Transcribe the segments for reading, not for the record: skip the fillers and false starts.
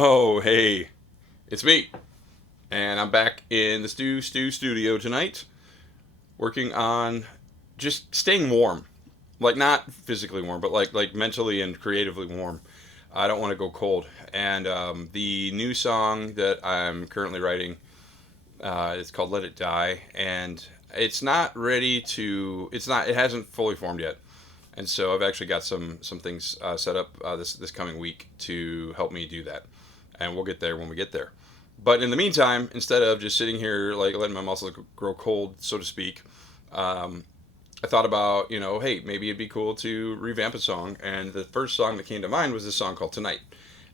Oh, hey, it's me. And I'm back in the Stew studio tonight, working on just staying warm. Like, not physically warm, but like mentally and creatively warm. I don't want to go cold. And the new song that I'm currently writing is called Let It Die. And it's not ready to, it hasn't fully formed yet. And so I've actually got some things set up this coming week to help me do that, and we'll get there when we get there. But in the meantime, instead of just sitting here like letting my muscles grow cold, so to speak, um, I thought about hey, maybe it'd be cool to revamp a song. And the first song that came to mind was this song called Tonight.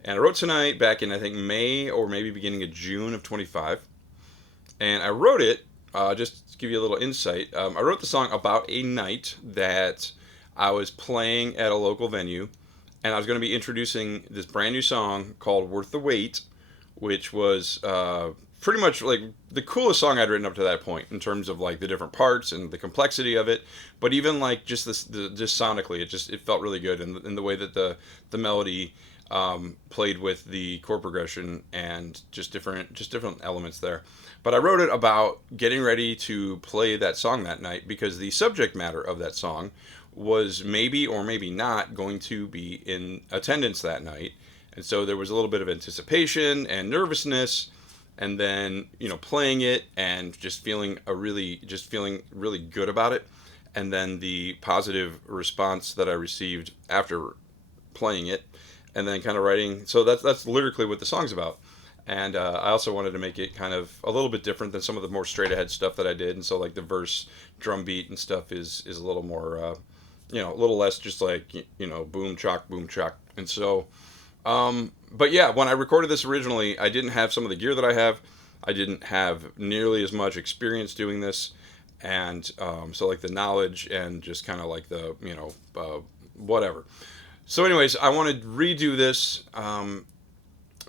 And I wrote Tonight back in I think May or maybe beginning of June of 25. And I wrote it just to give you a little insight. I wrote the song about a night that I was playing at a local venue, and I was going to be introducing this brand new song called "Worth the Wait," which was pretty much like the coolest song I'd written up to that point in terms of like the different parts and the complexity of it. But even like just just sonically, it felt really good, and in the way that the melody played with the chord progression and just different elements there. But I wrote it about getting ready to play that song that night because the subject matter of that song was maybe or maybe not going to be in attendance that night. And so there was a little bit of anticipation and nervousness, and then playing it and just feeling really good about it, and then the positive response that I received after playing it, and then kind of writing. So that's lyrically what the song's about. And I also wanted to make it kind of a little bit different than some of the more straight ahead stuff that I did. And so like the verse drum beat and stuff is a little more a little less just like boom chock. And so but yeah, when I recorded this originally, I didn't have some of the gear that I have. I didn't have nearly as much experience doing this, and so like the knowledge and just kind of like the whatever. So, anyways, I want to redo this,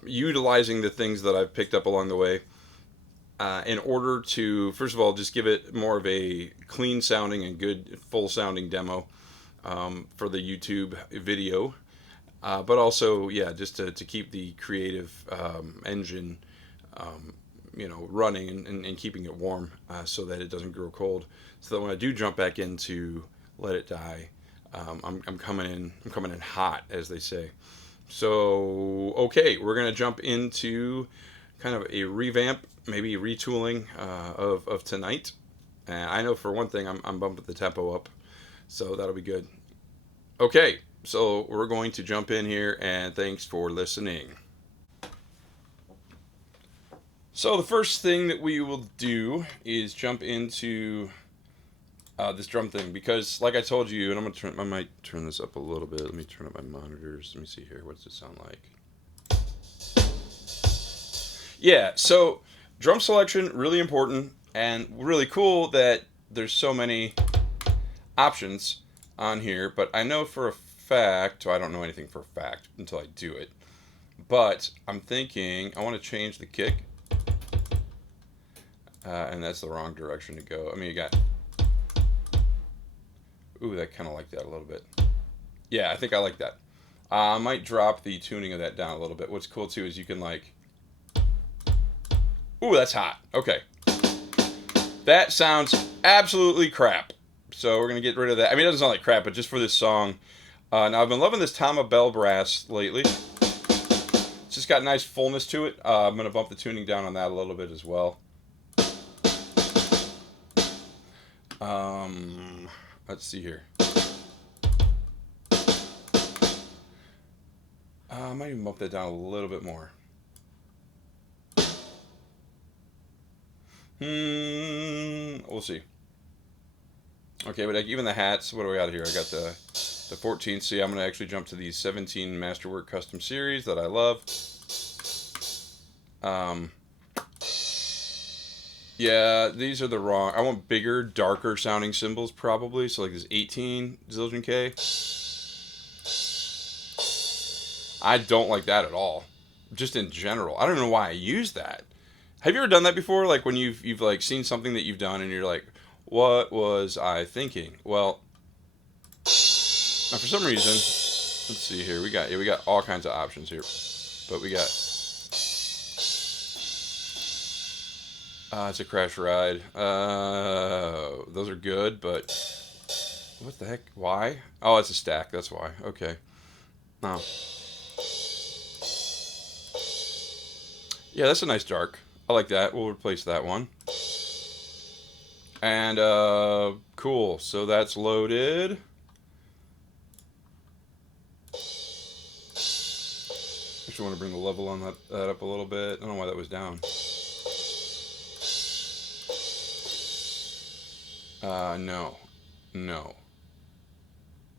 utilizing the things that I've picked up along the way, in order to first of all just give it more of a clean sounding and good full sounding demo for the YouTube video. But also, yeah, just to keep the creative engine, running and keeping it warm so that it doesn't grow cold. So that when I do jump back into Let It Die, I'm coming in. I'm coming in hot, as they say. So, okay, we're gonna jump into kind of a revamp, maybe retooling of Tonight. And I know for one thing, I'm bumping the tempo up, so that'll be good. Okay, so we're going to jump in here, and thanks for listening. So the first thing that we will do is jump into this drum thing because, like I told you, and I might turn this up a little bit. Let me turn up my monitors. Let me see here. What does it sound like? Yeah. So drum selection really important and really cool that there's so many options on here. But I know for a fact, well, I don't know anything for a fact until I do it. But I'm thinking I want to change the kick. And that's the wrong direction to go. I mean, you got. Ooh, I kind of like that a little bit. Yeah, I think I like that. I might drop the tuning of that down a little bit. What's cool too is you can like. Ooh, that's hot. Okay. That sounds absolutely crap. So we're going to get rid of that. I mean, it doesn't sound like crap, but just for this song. Now, I've been loving this Tama Bell brass lately. It's just got nice fullness to it. I'm going to bump the tuning down on that a little bit as well. Let's see here. I might even bump that down a little bit more. We'll see. Okay, but like even the hats, what do we got here? I got the 14. See, I'm going to actually jump to the 17 Masterwork Custom Series that I love. Yeah, these are the wrong. I want bigger, darker sounding cymbals probably. So like this 18 zillion K. I don't like that at all. Just in general. I don't know why I use that. Have you ever done that before? Like when you've like seen something that you've done and you're like, what was I thinking? Well, now for some reason, let's see here. We got all kinds of options here. But we got It's a crash ride. Those are good, but what the heck? Why? Oh, it's a stack. That's why. Okay. Oh, yeah, that's a nice dark. I like that. We'll replace that one. And cool. So that's loaded. Actually, want to bring the level on that up a little bit. I don't know why that was down. No, no,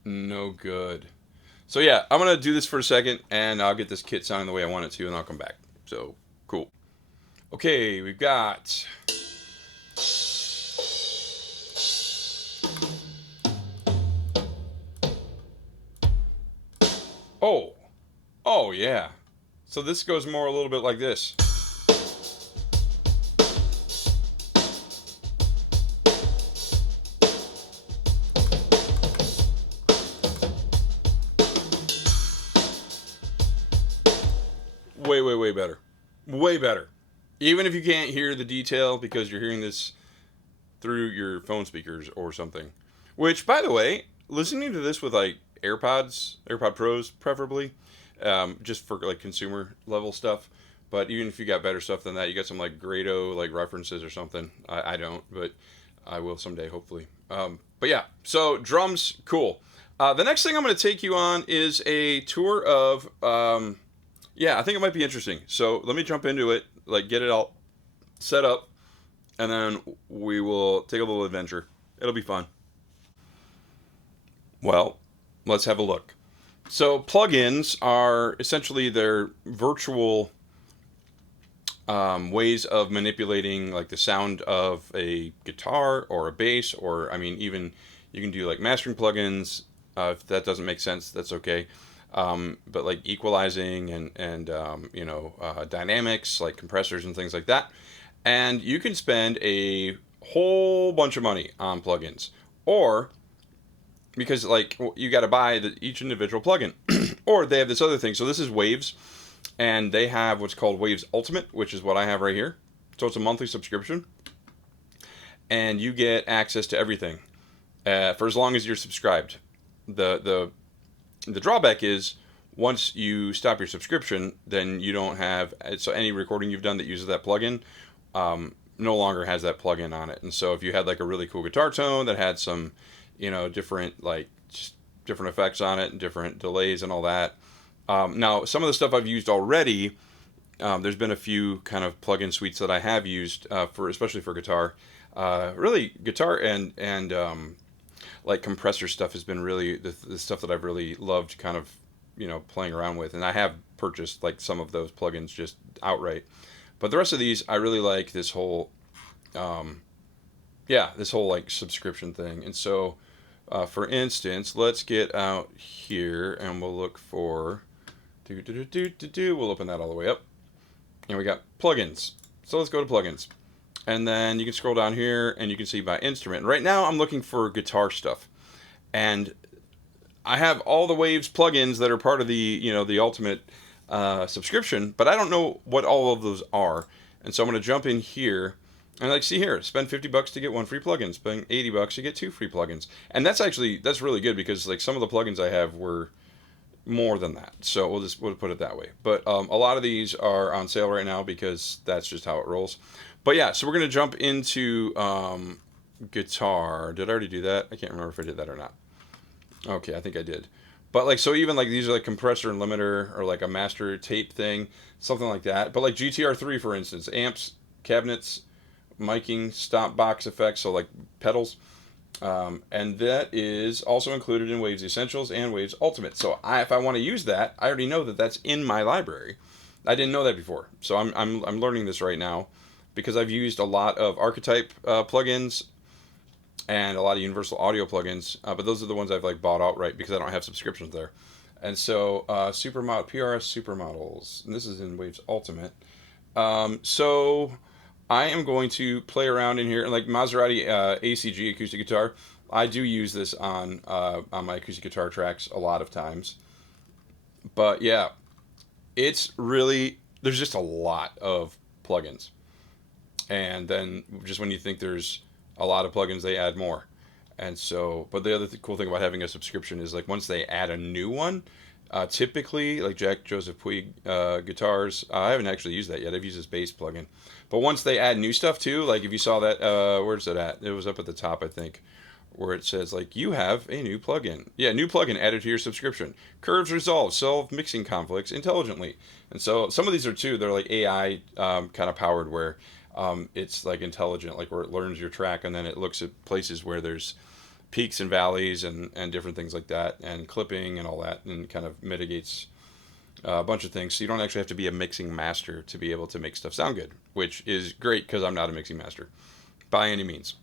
no good. So yeah, I'm gonna do this for a second, and I'll get this kit sounding the way I want it to, and I'll come back. So cool. Okay, we've got. Oh, oh yeah. So this goes more a little bit like this. Way, way, way better. Way better. Even if you can't hear the detail because you're hearing this through your phone speakers or something. Which, by the way, listening to this with like AirPods, AirPod Pros, preferably, just for like consumer level stuff. But even if you got better stuff than that, you got some like Grado like references or something. I don't, but I will someday, hopefully. But yeah, so drums, cool. The next thing I'm going to take you on is a tour of. Yeah, I think it might be interesting. So let me jump into it, like get it all set up, and then we will take a little adventure. It'll be fun. Well, let's have a look. So plugins are essentially their virtual ways of manipulating like the sound of a guitar or a bass, or I mean even you can do like mastering plugins. If that doesn't make sense, that's okay. But like equalizing and dynamics like compressors and things like that, and you can spend a whole bunch of money on plugins, or because like you got to buy each individual plugin, or they have this other thing. So this is Waves, and they have what's called Waves Ultimate, which is what I have right here. So it's a monthly subscription, and you get access to everything for as long as you're subscribed. The drawback is once you stop your subscription, then you don't have so any recording you've done that uses that plugin no longer has that plugin on it. And so if you had like a really cool guitar tone that had some, different like just different effects on it and different delays and all that. Now some of the stuff I've used already, there's been a few kind of plugin suites that I have used for especially for guitar. Really, guitar and like compressor stuff has been really the stuff that I've really loved kind of playing around with, and I have purchased like some of those plugins just outright, but the rest of these I really like this whole this whole like subscription thing. And so for instance, let's get out here and we'll look for we'll open that all the way up, and we got plugins. So let's go to plugins. And then you can scroll down here and you can see by instrument. Right now I'm looking for guitar stuff. And I have all the Waves plugins that are part of the Ultimate subscription, but I don't know what all of those are. And so I'm going to jump in here and like see here, spend $50 to get one free plugin, spend $80 to get two free plugins. And that's really good because like some of the plugins I have were more than that. So we'll put it that way. But a lot of these are on sale right now because that's just how it rolls. But yeah, so we're gonna jump into guitar. Did I already do that? I can't remember if I did that or not. Okay, I think I did. But like so, even like these are like compressor and limiter or like a master tape thing, something like that. But like GTR3 for instance, amps, cabinets, miking, stop box effects, so like pedals. And that is also included in Waves Essentials and Waves Ultimate. So if I want to use that, I already know that that's in my library. I didn't know that before, so I'm learning this right now because I've used a lot of Archetype plugins and a lot of Universal Audio plugins, but those are the ones I've like bought outright because I don't have subscriptions there. And so PRS Supermodels, and this is in Waves Ultimate. So I am going to play around in here, and like Maserati ACG acoustic guitar. I do use this on my acoustic guitar tracks a lot of times. But yeah, it's really there's just a lot of plugins, And then just when you think there's a lot of plugins, they add more. And so, but the other cool thing about having a subscription is like once they add a new one, typically like Jack Joseph Puig guitars, I haven't actually used that yet. I've used his bass plugin. But once they add new stuff too, like if you saw that, where's it at? It was up at the top, I think, where it says like you have a new plugin. Yeah, new plugin added to your subscription. Curves resolve, solve mixing conflicts intelligently. And so some of these are too. They're like AI kind of powered, where it's like intelligent, like where it learns your track and then it looks at places where there's peaks and valleys and different things like that, and clipping and all that, and kind of mitigates a bunch of things. So you don't actually have to be a mixing master to be able to make stuff sound good, which is great because I'm not a mixing master by any means,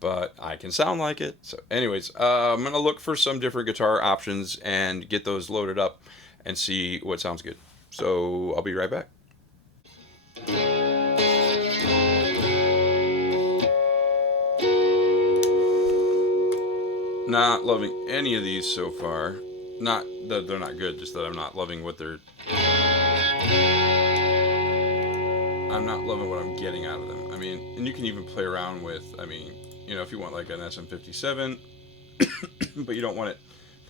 but I can sound like it. So, anyways, I'm gonna look for some different guitar options and get those loaded up and see what sounds good. So I'll be right back. Not loving any of these so far. Not that they're not good, just that I'm not loving what they're. I'm not loving what I'm getting out of them. I mean, and you can even play around with. I mean, if you want like an SM57, but you don't want it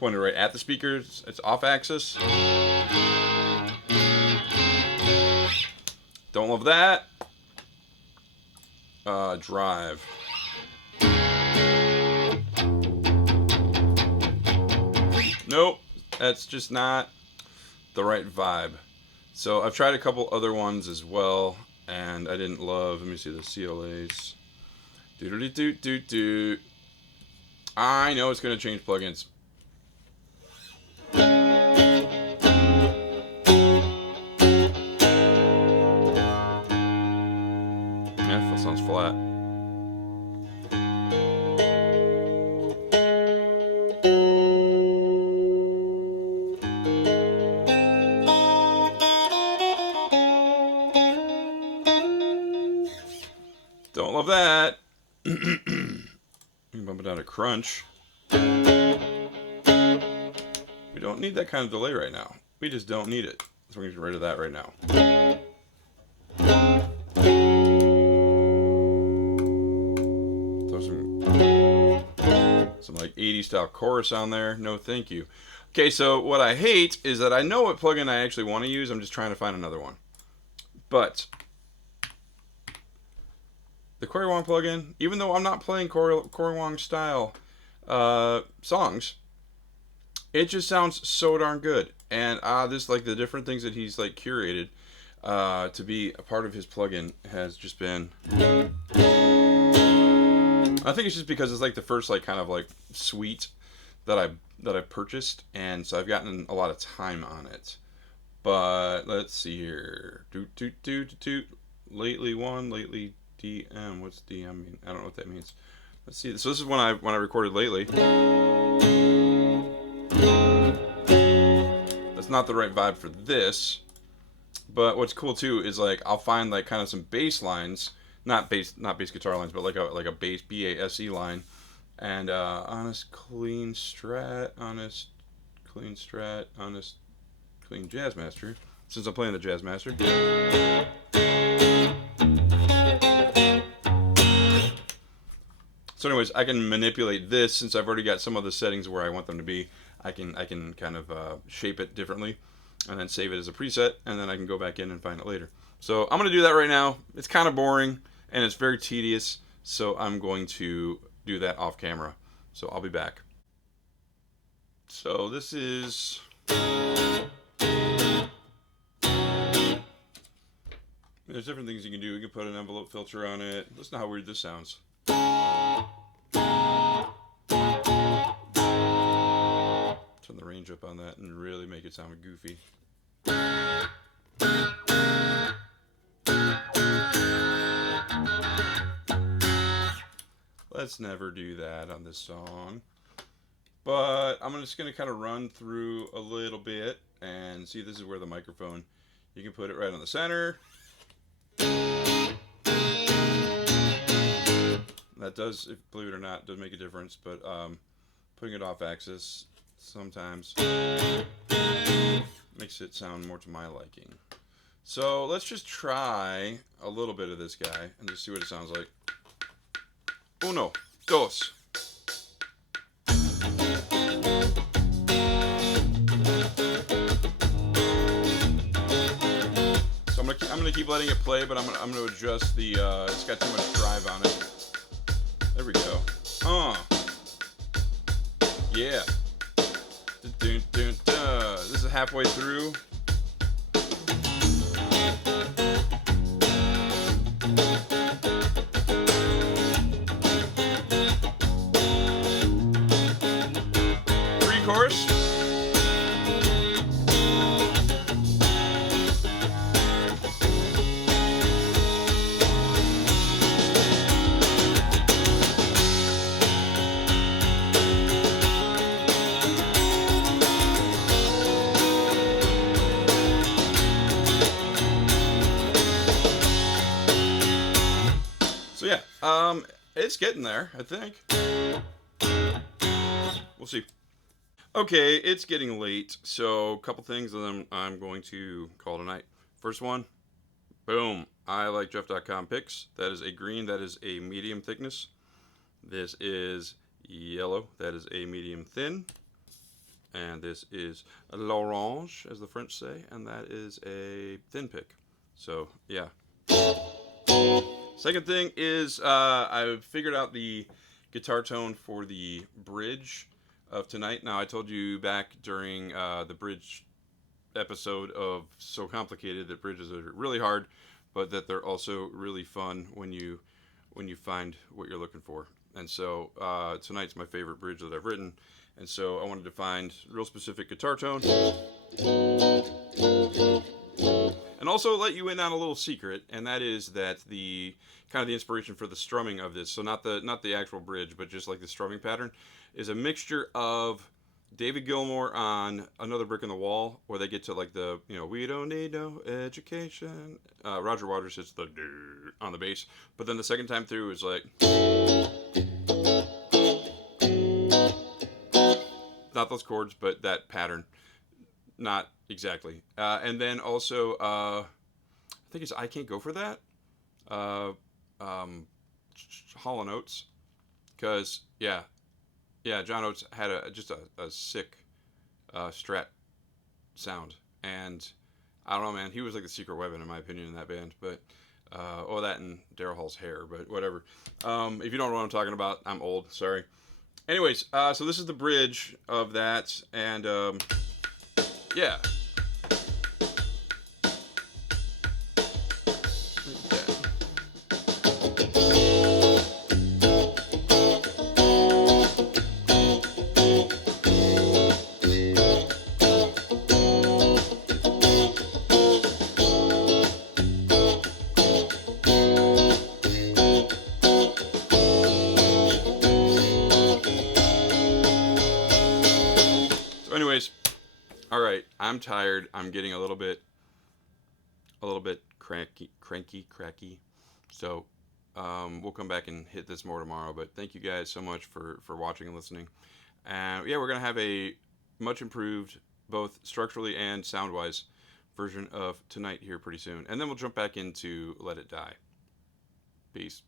pointed right at the speakers, it's off axis. Don't love that. Drive. Nope, that's just not the right vibe. So I've tried a couple other ones as well, and I didn't love. Let me see the CLAs. Do. I know it's going to change plugins. Yeah, that sounds flat. Don't love that. You can bump it down to crunch. We don't need that kind of delay right now. We just don't need it. So we're going to get rid of that right now. Throw some like 80s style chorus on there. No, thank you. Okay, so what I hate is that I know what plugin I actually want to use. I'm just trying to find another one. But the Corey Wong plugin, even though I'm not playing Corey Wong style songs, it just sounds so darn good. And this like the different things that he's like curated to be a part of his plugin has just been. I think it's just because it's like the first like kind of like suite that I purchased, and so I've gotten a lot of time on it. But let's see here. Lately one, lately DM. What's DM mean? I don't know what that means. Let's see. So this is when I recorded lately. That's not the right vibe for this. But what's cool too is like I'll find like kind of some bass lines, not bass guitar lines, but like a bass bass line, and honest clean strat, honest clean jazz master. Since I'm playing the jazz master. So anyways, I can manipulate this since I've already got some of the settings where I want them to be. I can kind of shape it differently and then save it as a preset, and then I can go back in and find it later. So I'm going to do that right now. It's kind of boring and it's very tedious, so I'm going to do that off camera. So I'll be back. So this is... There's different things you can do. You can put an envelope filter on it. Listen to how weird this sounds. Turn the range up on that and really make it sound goofy. Let's never do that on this song. But I'm just going to kind of run through a little bit and see. This is where the microphone, you can put it right on the center. That does, believe it or not, does make a difference, but putting it off axis sometimes makes it sound more to my liking. So let's just try a little bit of this guy and just see what it sounds like. Uno, dos. So I'm gonna keep letting it play, but I'm gonna adjust the. It's got too much drive on it. There we go. Yeah. This is halfway through. Pre-chorus. So yeah, it's getting there, I think. We'll see. Okay, it's getting late, so a couple things, and then I'm going to call tonight. First one, boom. I like Jeff.com picks. That is a green. That is a medium thickness. This is yellow. That is a medium thin. And this is l'orange, as the French say, and that is a thin pick. So yeah. Second thing is I've figured out the guitar tone for the bridge of tonight. Now I told you back during the bridge episode of So Complicated that bridges are really hard, but that they're also really fun when you find what you're looking for. And so tonight's my favorite bridge that I've written, and so I wanted to find real specific guitar tone, and also let you in on a little secret, and that is that the kind of the inspiration for the strumming of this, so not the actual bridge, but just like the strumming pattern, is a mixture of David Gilmour on Another Brick in the Wall, where they get to like the, we don't need no education. Roger Waters hits the on the bass, but then the second time through is like not those chords, but that pattern. Not exactly. And then also, I think it's I Can't Go For That. Uh, um, Hall and Oates, because yeah, John Oates had just a sick Strat sound, and I don't know, man, he was like the secret weapon in my opinion in that band. But that and Daryl Hall's hair, but whatever. If you don't know what I'm talking about, I'm old. Sorry. Anyways, so this is the bridge of that, and yeah. So, anyways, all right. I'm tired. I'm getting a little bit cranky. So, we'll come back and hit this more tomorrow. But thank you guys so much for watching and listening. And yeah, we're gonna have a much improved, both structurally and sound wise, version of Tonight here pretty soon. And then we'll jump back into Let It Die. Peace.